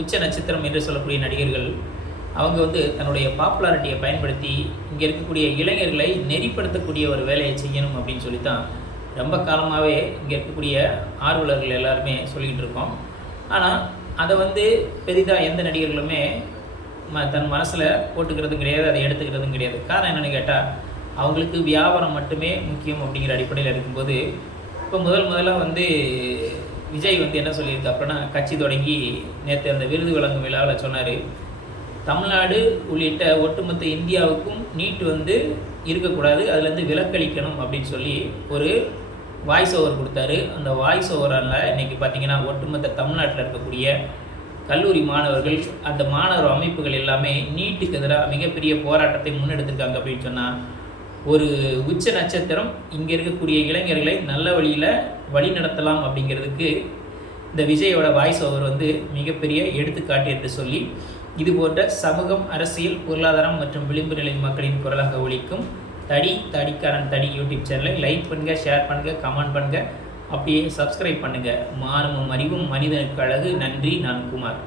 உச்ச நட்சத்திரம் என்று சொல்லக்கூடிய நடிகர்கள் அவங்க வந்து தன்னுடைய பாப்புலாரிட்டியை பயன்படுத்தி இங்கே இருக்கக்கூடிய இளைஞர்களை நெறிப்படுத்தக்கூடிய ஒரு வேலையை செய்யணும் அப்படின்னு சொல்லி தான் ரொம்ப காலமாகவே இங்கே இருக்கக்கூடிய ஆர்வலர்கள் எல்லாருமே சொல்லிக்கிட்டு இருக்கோம். ஆனால் அதை வந்து பெரிதாக எந்த நடிகர்களுமே ம தன் மனசில் போட்டுக்கிறதும் கிடையாது அதை எடுத்துக்கிறதும் கிடையாது. காரணம் என்னென்னு கேட்டால் அவங்களுக்கு வியாபாரம் மட்டுமே முக்கியம் அப்படிங்கிற அடிப்படையில் இருக்கும்போது இப்போ முதல் முதலாக வந்து விஜய் வந்து என்ன சொல்லியிருக்கு அப்படின்னா கட்சி தொடங்கி நேற்று அந்த விருது வழங்கும் விழாவில் சொன்னார் தமிழ்நாடு உள்ளிட்ட ஒட்டுமொத்த இந்தியாவுக்கும் நீட் வந்து இருக்கக்கூடாது அதுலேருந்து விலக்களிக்கணும் அப்படின்னு சொல்லி ஒரு வாய்ஸ் ஓவர் கொடுத்தாரு. அந்த வாய்ஸ் ஓவரால் இன்றைக்கி பார்த்தீங்கன்னா ஒட்டுமொத்த தமிழ்நாட்டில் இருக்கக்கூடிய கல்லூரி மாணவர்கள் அந்த மாணவர் அமைப்புகள் எல்லாமே நீட்டுக்கு எதிராக மிகப்பெரிய போராட்டத்தை முன்னெடுத்திருக்காங்க அப்படின்னு சொன்னால் ஒரு உச்ச நட்சத்திரம் இங்கே இருக்கக்கூடிய இளைஞர்களை நல்ல வழியில் வழி நடத்தலாம் அப்படிங்கிறதுக்கு இந்த விஜயோட வாய்ஸ் ஓவர் வந்து மிகப்பெரிய எடுத்துக்காட்டு என்று சொல்லி இது போன்ற சமூகம் அரசியல் பொருளாதாரம் மற்றும் விளிம்பு நிலை மக்களின் குரலாக ஒழிக்கும் தடி தடிக்காரன் தடி யூடியூப் சேனலை லைக் பண்ணுங்கள் ஷேர் பண்ணுங்கள் கமெண்ட் பண்ணுங்கள் அப்படியே சப்ஸ்கிரைப் பண்ணுங்கள் மானமும் அறிவும் மனிதனுக்கு அழகு. நன்றி நான் குமார்.